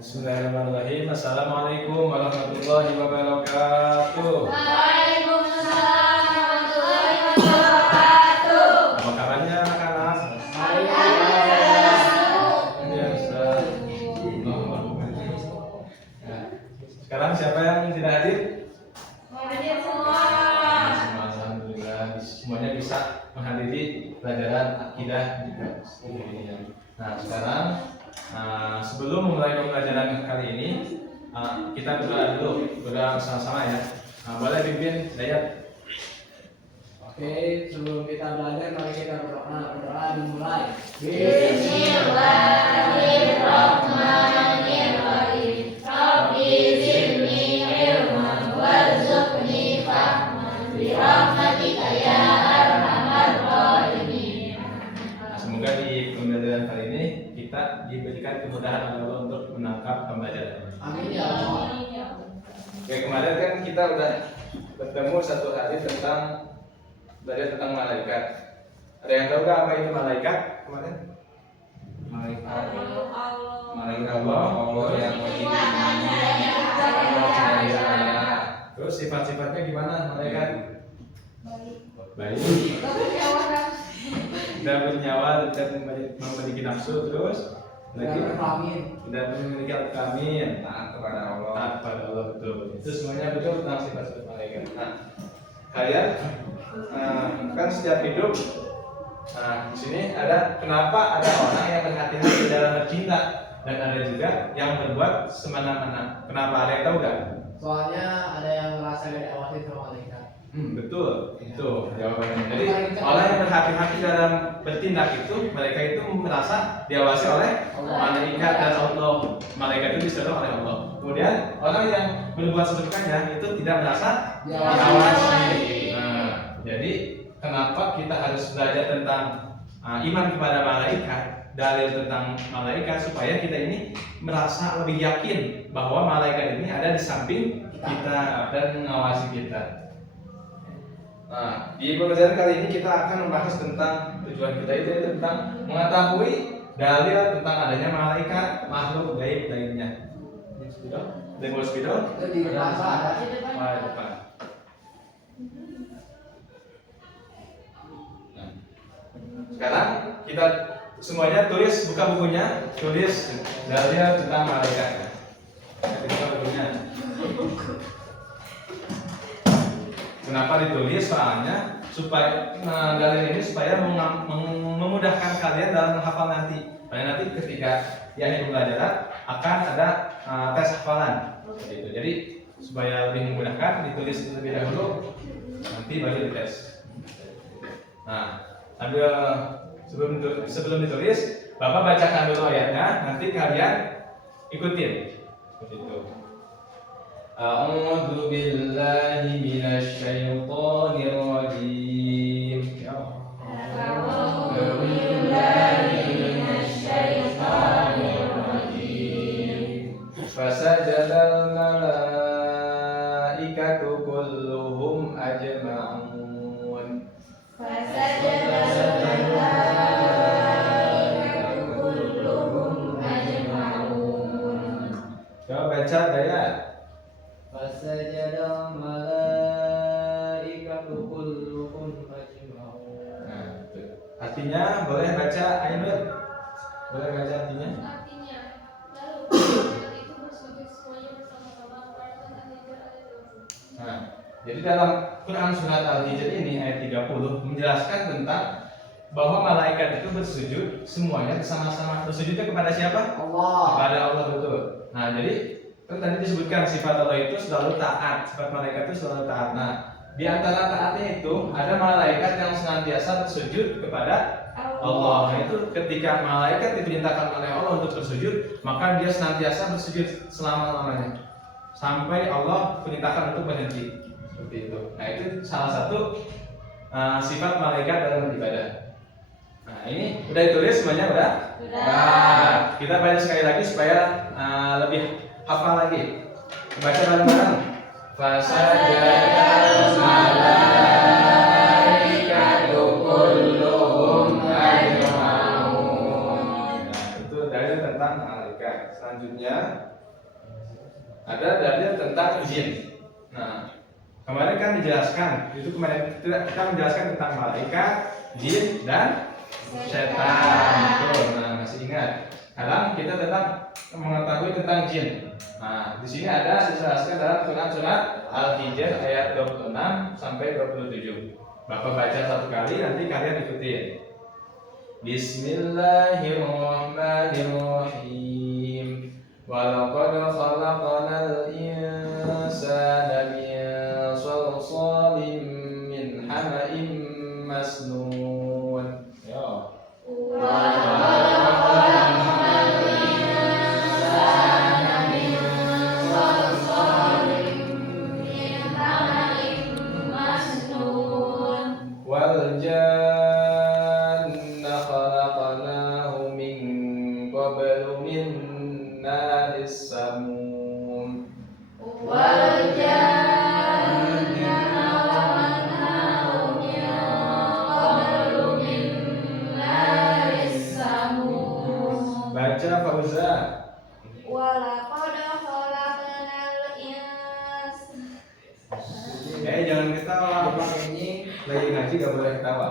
Bismillahirrahmanirrahim. Assalamualaikum warahmatullahi wabarakatuh. Waalaikumsalam warahmatullahi wabarakatuh. Apa kabarnya anak-anak? Biasa. Nah, sekarang siapa yang tidak hadir? Hadir semua. Alhamdulillah, semuanya bisa menghadiri pelajaran akidah juga. Nah, sekarang sebelum memulai pembelajaran kali ini, kita berdoa bersama-sama ya. Boleh pimpin Dayat. Oke, sebelum kita belajar, mari kita berdoa dimulai. Bismillahirrahmanirrahim. Rabbi zidni ilman warzuqni fahman birahmatika ya arhamar rahimin. Semoga di pembelajaran kali ini kita diberikan kemudahan oleh Allah untuk menangkap pembelajaran. Amin ya Allah. Oke, kemarin kan kita udah bertemu satu hari tentang belajar tentang malaikat. Ada yang tahu nggak apa itu malaikat kemarin? Malaikat Allah yang Terus sifat-sifatnya gimana malaikat? Baik. Tidak bernyawa dan memiliki nafsu, terus lagi tidak memiliki alat kelamin, taat kepada Allah. taat kepada Allah, betul. Itu semuanya betul tentang sifat-sifat malaikat. Nah, kalian kan setiap hidup, di sini ada kenapa ada orang yang berhati-hati dalam bertindak dan ada juga yang berbuat semena-mena. Kenapa, ada yang tahu nggak? Soalnya ada yang merasa gak diawasin sama malaikat. Betul, itu jawabannya. Jadi orang yang berhati-hati dalam bertindak itu, mereka itu merasa diawasi oleh malaikat dan Allah. Malaikat itu disuruh oleh Allah. Kemudian orang yang berbuat sedekahnya itu tidak merasa diawasi. Nah, jadi kenapa kita harus belajar tentang iman kepada malaikat, dalil tentang malaikat, supaya kita ini merasa lebih yakin bahwa malaikat ini ada di samping kita dan mengawasi kita. Nah, di pembelajaran kali ini kita akan membahas tentang tujuan kita itu tentang mengetahui dalil tentang adanya malaikat, makhluk gaib lainnya. Demo spidol? Itu di bahasa ada. Depan. Nah, sekarang kita semuanya tulis, buka bukunya, tulis dalil tentang malaikat. Buka bukunya. Kenapa ditulis? Soalnya supaya dalil ini supaya memudahkan kalian dalam menghafal nanti. Karena nanti ketika di akhir pembelajaran akan ada tes hafalan. Seperti itu. Jadi supaya lebih memudahkan ditulis terlebih dahulu, nanti baru dites. Nah, sambil sebelum ditulis, Bapak bacakan dulu ayatnya, nanti kalian ikutin. Seperti itu. A'udzu billahi minasy syaithanir rajim. A'udzu billahi minasy syaithanir rajim. Fasajadal malaikatu kulluhum ajma'un. Fasajadal malaikatu kulluhum ajma'un. Coba baca Dayat. Fasajadal malaikatu kulluhum ajma'un. Nah, artinya boleh baca Ainur? Boleh baca artinya? Artinya, lalu malaikat itu bersujud semuanya bersama-sama. Quran Al-Hijr ayat 20. Nah, jadi dalam Quran surat Al-Hijr ini ayat 30 menjelaskan tentang bahwa malaikat itu bersujud semuanya bersama-sama. Bersujudnya kepada siapa? Allah. Kepada Allah, betul. Nah, jadi kan tadi disebutkan sifat Allah itu selalu taat, sifat malaikat itu selalu taat. Nah, di antara taatnya itu ada malaikat yang senantiasa bersujud kepada Allah. Nah, itu ketika malaikat diperintahkan oleh Allah untuk bersujud, maka dia senantiasa bersujud selama-lamanya sampai Allah perintahkan untuk berhenti. Seperti itu. Nah, itu salah satu sifat malaikat dalam beribadah. Nah, ini udah ditulis semuanya, udah? Nah, kita baca sekali lagi supaya lebih hafal lagi. Baca bareng-bareng. Fasajadal malaikatu kulluhum ajma'un. Nah, itu dalil tentang malaikat. selanjutnya ada dalil tentang jin. Nah, kemarin kan dijelaskan, kemarin kita menjelaskan tentang malaikat, jin, dan setan. Betul. Nah, masih ingat. Sekarang kita tentang mengetahui tentang jin. Nah, di sini ada dijelaskan dalam Quran surat Al-Hijr ayat 26 sampai 27. Bapak baca satu kali, nanti kalian ikutin. Bismillahirrahmanirrahim. Walaqad khalaqnal insana min shalsalin min hama'in masnun. Yo. Wal janna khalaqnahu min qablu min naris samum. Baca Fauza. Jangan ketawa. Bapak ini Lagi ngaji gak boleh ketawa.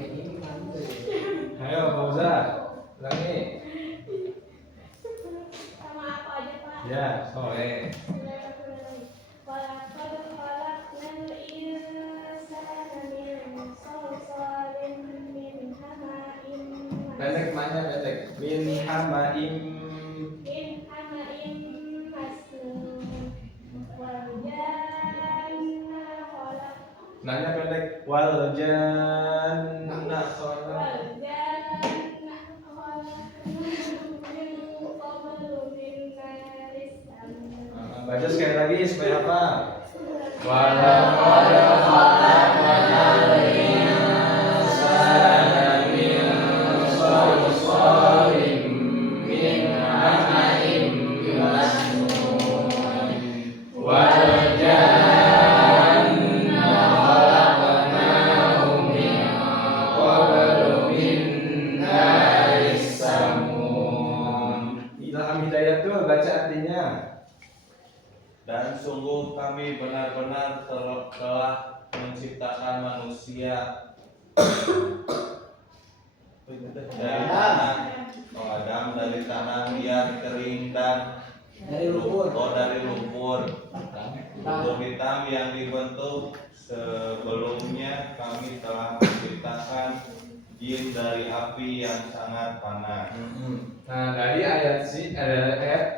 ini mantap. Ayo Fauza, ulangi. Sama apa aja Pak? Ya, soleh. Walaqad khalaqnal insana min salsalin min hama'in Pendek mana pendek? Min hamaim. masnun. Wal janna khalaq Nanya pendek. Wal janna khalaq. wal janna khalaqnahu min qablu min naris samum. Baca sekali lagi supaya apa? Walaqad khalaqnal insana min salsalin min hamaim masnun. Wal janna khalaqnahu min qablu min naris samum. Ilham Hidayat tuh baca artinya. Dan sungguh kami benar-benar telah menciptakan manusia dari tanah. Adam dari tanah yang kering dan Dari lumpur. dari lumpur. Lumpur hitam yang dibentuk sebelumnya kami telah menciptakan jin dari api yang sangat panas. Nah, dari ayat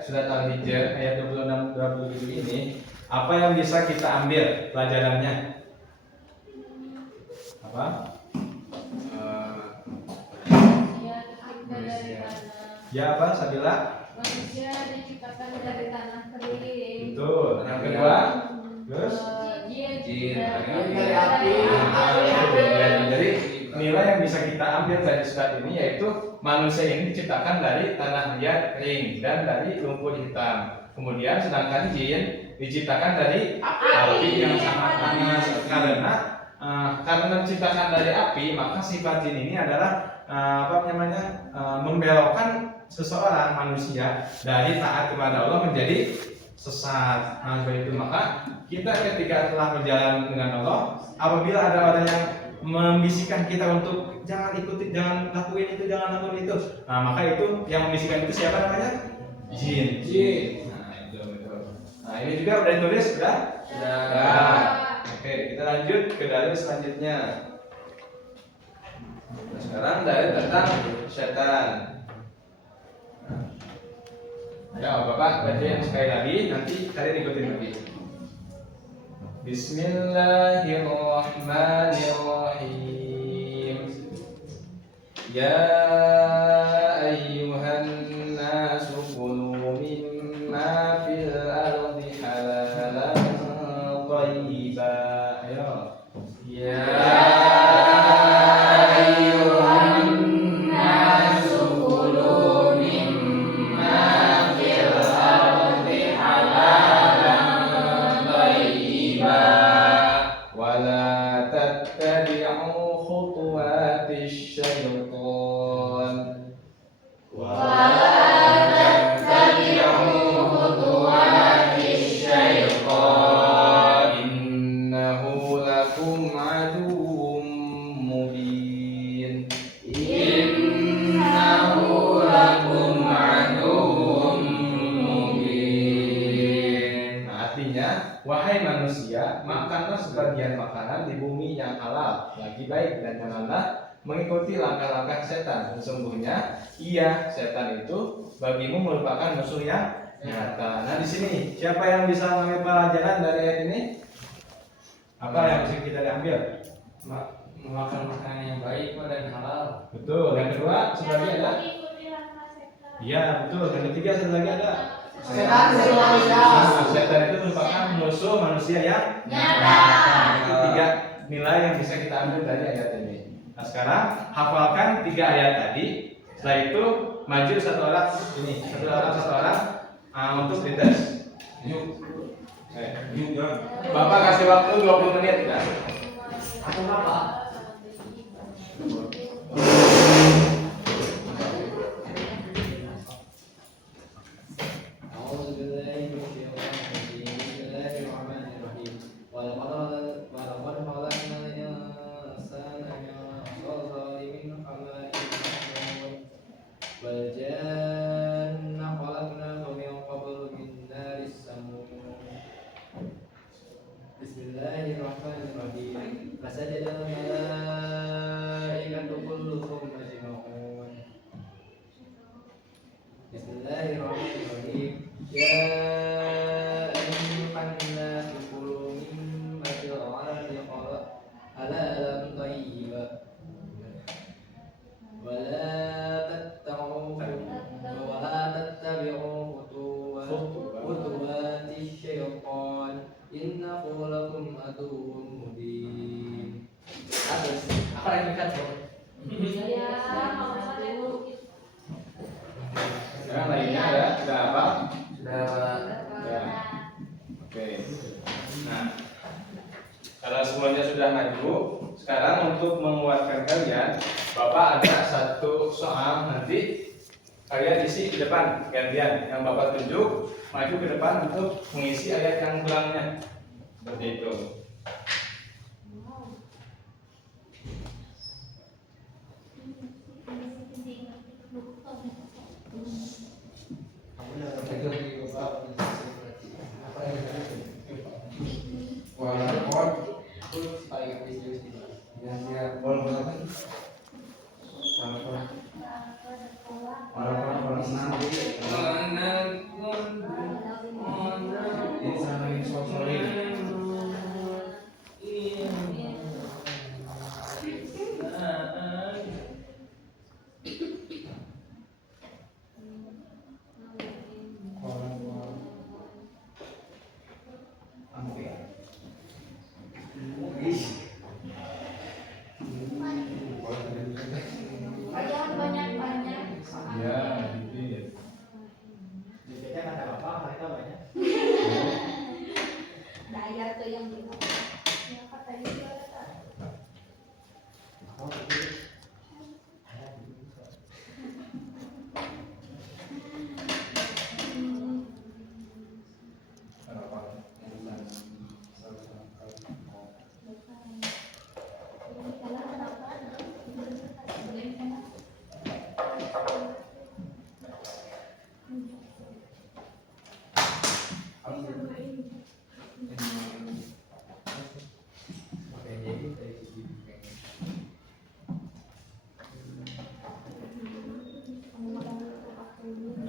surat Al-Hijr ayat 26 27 ini, apa yang bisa kita ambil pelajarannya? Apa? Ya apa, Sabila? Manusia diciptakan dari tanah kering. Betul. Yang kedua, terus Jin dari api. Jadi nilai yang bisa kita ambil dari surat ini yaitu manusia ini diciptakan dari tanah liat kering dan dari lumpur hitam. Kemudian sedangkan jin diciptakan dari api yang sangat panas. Karena diciptakan dari api, maka sifat jin ini adalah membelokkan seseorang manusia dari taat kepada Allah menjadi sesat. Nah, seperti itu maka kita ketika telah berjalan dengan Allah, apabila ada orang yang membisikkan kita untuk jangan ikuti, jangan lakuin itu, jangan lakuin itu. Nah, maka itu yang membisikkan itu siapa namanya? Jin. Nah, itu betul. Nah, ini juga udah ditulis, sudah? Sudah. Oke, kita lanjut ke dalil selanjutnya. Nah, sekarang dalil tentang setan. Ya, Bapak baca yang sekali lagi, nanti kalian ikutin lagi. Bismillahirrahmanirrahim. Ya ayyuhan nasu kulu mimma fil ardi halalan thayyiba. Ayo. Ya ayyuhan nasu kulu mimma fil ardi halalan thayyiba wala tattabi'u khutuwatis syaitan manusia, makanlah sebagian makanan di bumi yang halal, lagi baik, dan janganlah mengikuti langkah-langkah setan. Sesungguhnya ia, setan itu, bagimu merupakan musuh yang nyata. Nah di sini siapa yang bisa mengambil pelajaran dari ayat ini? Apa yang bisa kita ambil? Memakan makanan yang baik dan halal. Betul. Yang kedua, sebagai Jangan ada. mengikuti langkah setan. Iya betul. Yang ketiga satu lagi ada. Setan itu manusia. Nah, setan itu merupakan musuh manusia yang Nyata. Itu tiga nilai yang bisa kita ambil dari ayat ini. Nah sekarang hafalkan 3 ayat tadi. Setelah itu maju satu orang untuk dites. Yuk, yuk John. Bapak kasih waktu 20 menit ya. Atau apa? Bismillahirrahmanirrahim. Fasajadal malaikatu kulluhum ajma'un. Bismillahirrahmanirrahim. Ya ayyuhan nasu kulu mimma fil ardi halalan thayyiban wa la tattabi'u khutuwati syaitan innahu lakum aduwwun mubin. Apa yang dekat bro? Ya, Muhammad itu. Sekarang lainnya ada sudah apa? Sudah. Ya. Oke. Nah, kalau semuanya sudah maju, sekarang untuk menguatkan kalian, Bapak ada satu soal nanti kalian isi di depan gantian. Yang Bapak tunjuk maju ke depan untuk mengisi ayat yang kurangnya. Seperti itu. Ayat banyak-banyak. Ya, jadi Jadinya kata bapak mereka banyak. Daya tuh yang bilang. Ya, katanya juga ada.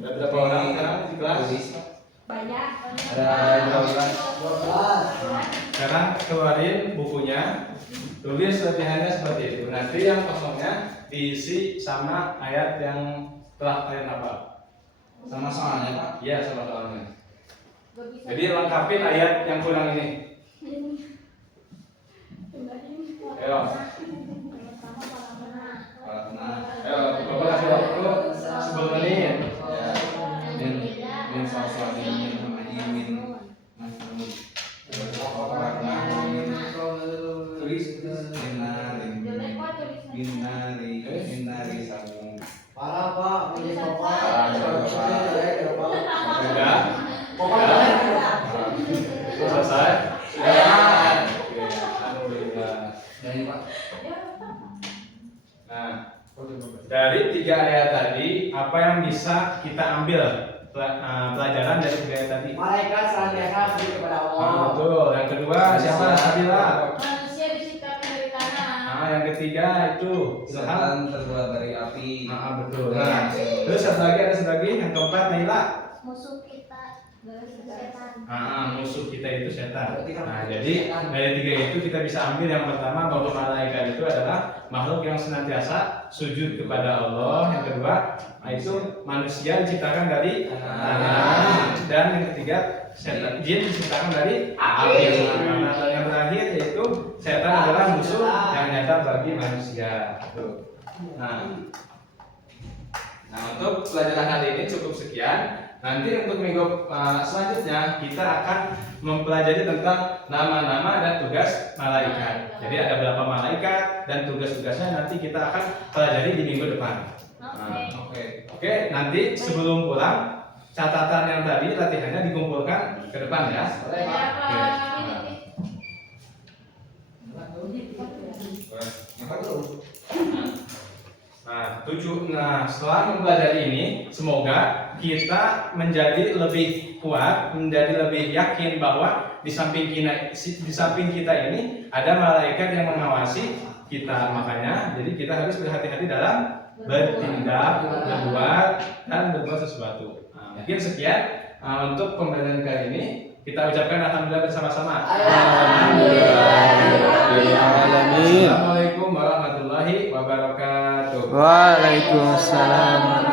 ada berapa orang sekarang di kelas? Banyak. Ada berapa orang? 12. Sekarang keluarin bukunya, tulis latihannya seperti itu. Nanti yang kosongnya diisi sama ayat yang telah kalian hafal. Sama soalnya Pak. Iya, sama soalnya. Gak bisa. Jadi lengkapin ayat yang kurang ini. Ayo, ayo, Bapak kasih waktu 10 menit. Ya. Min sosok min sama min masuk. Tulis minari samu. Parah pak, punya bapak. Sudah? Pokoknya Selesai? Ya. Oke, alhamdulillah. Dari Pak. Nah, dari 3 ayat tadi, apa yang bisa kita ambil pelajaran dari budaya tadi. Malaikat senantiasa sujud kepada Allah. Betul. Yang kedua siapa? Sabila. Manusia diciptakan dari tanah. Yang ketiga itu Ilham. Setan terbuat dari api. Betul. Nah, terus ada satu lagi yang keempat Naila. Musuh kita setan. Musuh kita itu setan. Nah, jadi dari tiga itu kita bisa ambil yang pertama bahwa malaikat itu adalah makhluk yang senantiasa sujud kepada Allah. Yang kedua, itu manusia diciptakan dari tanah. Dan yang ketiga, setan jin diciptakan dari api. Nah, yang terakhir yaitu setan adalah musuh yang nyata bagi manusia. Tuh. Nah, untuk pelajaran kali ini cukup sekian. Nanti untuk minggu selanjutnya kita akan mempelajari tentang nama-nama dan tugas malaikat. Jadi ada berapa malaikat dan tugas-tugasnya nanti kita akan pelajari di minggu depan. Oke, nanti sebelum pulang catatan yang tadi latihannya dikumpulkan ke depan ya. Setelah mempelajari ini, semoga kita menjadi lebih kuat, menjadi lebih yakin bahwa di samping kita ini ada malaikat yang mengawasi kita. Makanya, jadi kita harus berhati-hati dalam bertindak, berbuat, dan berbuat sesuatu. Mungkin sekian untuk pembelajaran kali ini. Kita ucapkan alhamdulillah bersama-sama. Alhamdulillah. Assalamualaikum warahmatullahi wabarakatuh. Waalaikumsalam.